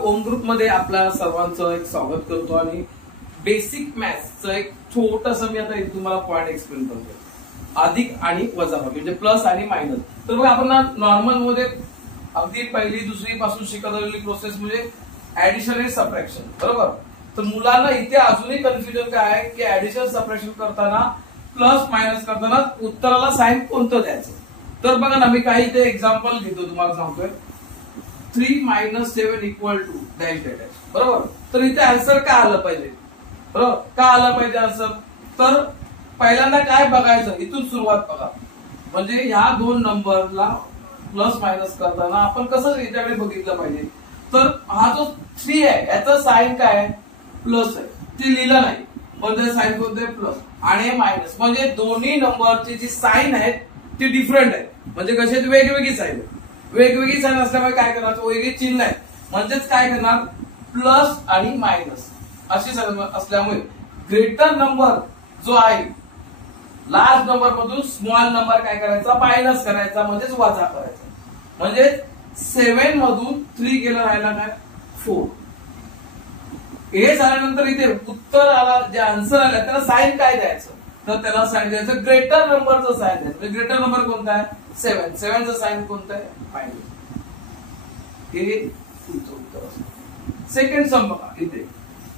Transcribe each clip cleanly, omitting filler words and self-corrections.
Home group मध्ये आपल्या सर्वांचं एक स्वागत करतो आणि बेसिक मॅथ्सचं एक छोटंसं मी आता इथे तुम्हाला पॉइंट एक्सप्लेन करतो. अधिक आणि वजाबाकी म्हणजे प्लस आणि मायनस. तर बघा आपण नॉर्मल मध्ये अगदी पहिली दुसरी पासून शिकत आलेली प्रोसेस म्हणजे ऍडिशन आणि सबट्रॅक्शन, बरोबर. तर मुलांना इथे अजूनही कन्फ्युजन काय आहे की ऍडिशन सबट्रॅक्शन करताना प्लस मायनस करताना उत्तराला साइन कोणतं द्यायचं. तर बघा ना, मी काही इथे एक्झाम्पल घेतो, तुम्हाला सांगतोय 3 - 7 = डॅश डॅश, बरोबर. तर इथे आन्सर का आलं पाहिजे, बरोबर, का आलं पाहिजे आन्सर. तर पहिल्यांदा काय बघायचं, इथून सुरुवात बघा. म्हणजे ह्या दोन नंबरला प्लस मायनस करताना आपण कसं याच्याकडे बघितलं पाहिजे. तर हा जो 3 आहे याचा साइन काय आहे, प्लस आहे, ते लिहिलं नाही, पण त्याचं साइन कोणतं आहे, प्लस. आणि मायनस म्हणजे दोन्ही नंबरची जी साइन आहे ती डिफरंट आहे. म्हणजे कशाची वेगवेगळी साइन आहे. वेगवेगळी साइन असल्यामुळे काय करणार, वेगळी चिन्ह आहे, म्हणजेच काय करणार, प्लस आणि मायनस अशी साइन असल्यामुळे ग्रेटर नंबर जो आहे लार्ज नंबर मधून स्मॉल नंबर काय करायचा, मायनस करायचा, म्हणजेच वजा करायचा. म्हणजे 7 मधून 3 गेलं, राहिला काय, 4. हे झाल्यानंतर इथे उत्तर आला, जे आन्सर आलं त्याला साइन काय द्यायचं, तर त्याला साइन द्यायचं ग्रेटर नंबरचं साइन द्यायचं. ग्रेटर नंबर कोणता आहे, 7. 7चं साइन कोणतं आहे, मायनस. हे तुमचं उत्तर असतं. सेकंड सम बघा इथे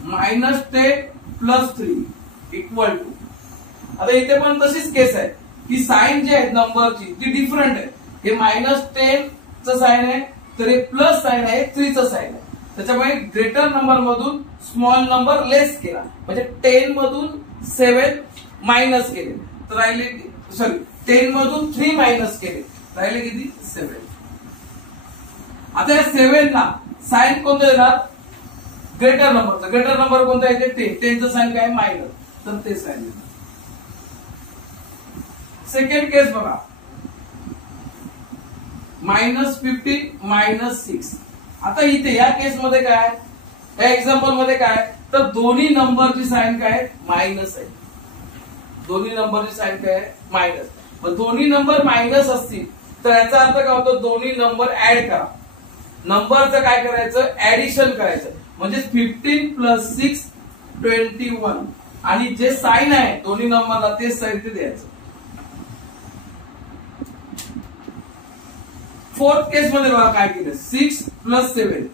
-10 + 3 = आता इथे पण तशीच केस आहे की साइन जे आहे नंबरची ती डिफरंट आहे. हे -10 चं साइन आहे, तर हे प्लस साइन आहे, 3 चं साइन आहे. त्याच्यामुळे ग्रेटर नंबर मधून स्मॉल नंबर लेस केला, म्हणजे 10 मधून 7 मायनस केले, तर राहिले, सॉरी 10 मधून 3 मायनस केले, राहिले किती, 7. आता या 7 ला साइन कोणतं देणार, ग्रेटर नंबरचं. ग्रेटर नंबर कोणता आहे, 10. 10चं साइन काय, मायनस, तर ते साइन देणार. सेकंड केस बघा, -15 - 6. आता इथे या केस मध्ये काय, या एक्झाम्पल मध्ये काय, तर दोन्ही नंबरची साइन काय, मायनस आहे. दोन्ही नंबरची साइन काय, मायनस. मग दोन्ही नंबर मायनस असतील तर याचा अर्थ काय होतो, दोन्ही नंबर ऍड करा. नंबरचं काय करायचं, ऍडिशन करायचं. म्हणजे 15 + 6 = 21. आणि जे साइन आहे दोन्ही नंबरला तेच साइन ते द्यायचं. फोर्थ केस मध्ये बघा काय केलं, 6 + 7.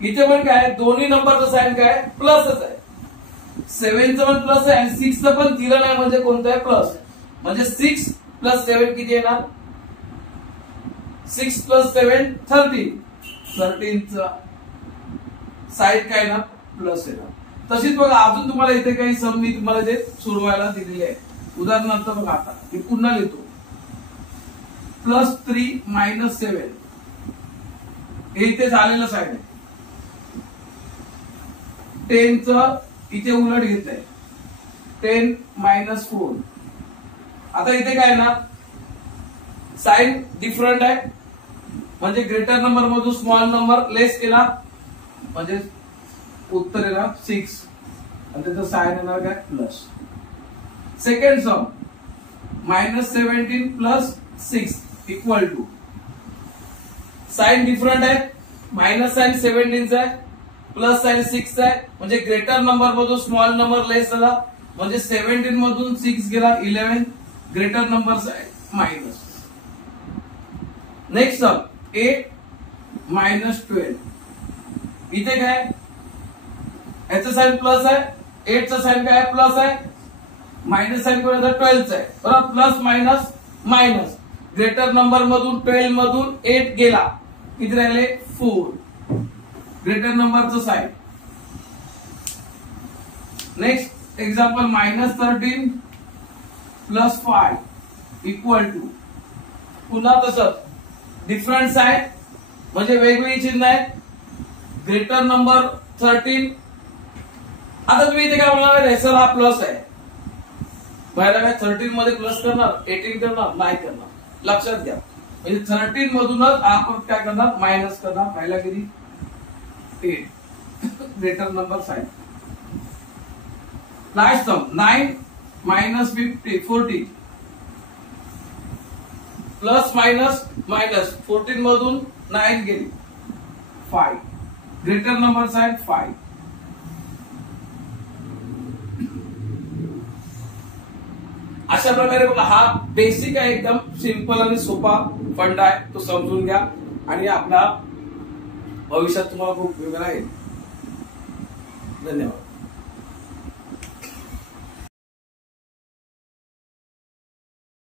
इथे पण काय, दोन्ही नंबरचं साइन काय, प्लसच आहे. 7चं पण प्लस आहे आणि 6चं पण दिलं नाही, म्हणजे कोणतं आहे, प्लस. म्हणजे 6 + 7 किती येणार, 6 + 7 = 13. 13चं साइन काय येणार, प्लस येणार. तशीच बघा अजून तुम्हाला इथे काही सम मी तुम्हाला जे सोडवायला दिलेले आहे. उदाहरणार्थ बघा, आता मी पुन्हा लिहितो, +3 - 7. हे इथे झालेलं साइन आहे. 10चं इथे उलट घेत आहे, 10 - 4. आता इथे काय ना, साइन डिफरंट आहे, म्हणजे ग्रेटर नंबर मधून स्मॉल नंबर लेस केला, म्हणजे उत्तर येणार 6 आणि त्याचं साइन येणार काय, plus. Second sum -17 + 6 = sign different आहे, मायनस साइन 17चा आहे, प्लस साइन 6चा आहे, म्हणजे ग्रेटर नंबर मधून स्मॉल नंबर लेस झाला, म्हणजे 17 मधून 6 गेला, 11. ग्रेटर नंबर आहे मायनस. Next sum 8 - 12. इथे काय, याचं साइन प्लस आहे, 8चं साइन काय, प्लस आहे, मायनस साइन कोणाचा, 12चा आहे, बरोबर. Plus minus minus, greater number मधून 12 मधून 8 गेला, किती राहिले, 4. ग्रेटर नंबरचं साइन. नेक्स्ट एक्झाम्पल -13 + 5 = पुन्हा तसंच डिफरंट साइन, म्हणजे वेगवेगळी चिन्ह आहेत. Greater number 13. आता तुम्ही इथे काय म्हणणार, सर हा प्लस आहे, बाहेर काय 13 मध्ये प्लस करणार, 18 करणार, नाही करणार. लक्षात घ्या, म्हणजे 13 मधूनच आपण काय करणार, मायनस करणार. पहिला किती, 8. Greater number sign. Last sum 9 - 40. Plus minus minus, 14 मधून 9 गेली, 5. ग्रेटर नंबर्स आहेत 5. अशा प्रकारे बघा हा बेसिक आहे, एकदम सिंपल आणि सोपा फंड आहे, तो समजून घ्या आणि आपला भविष्यात तुम्हाला खूप उपयोग आहे. धन्यवाद.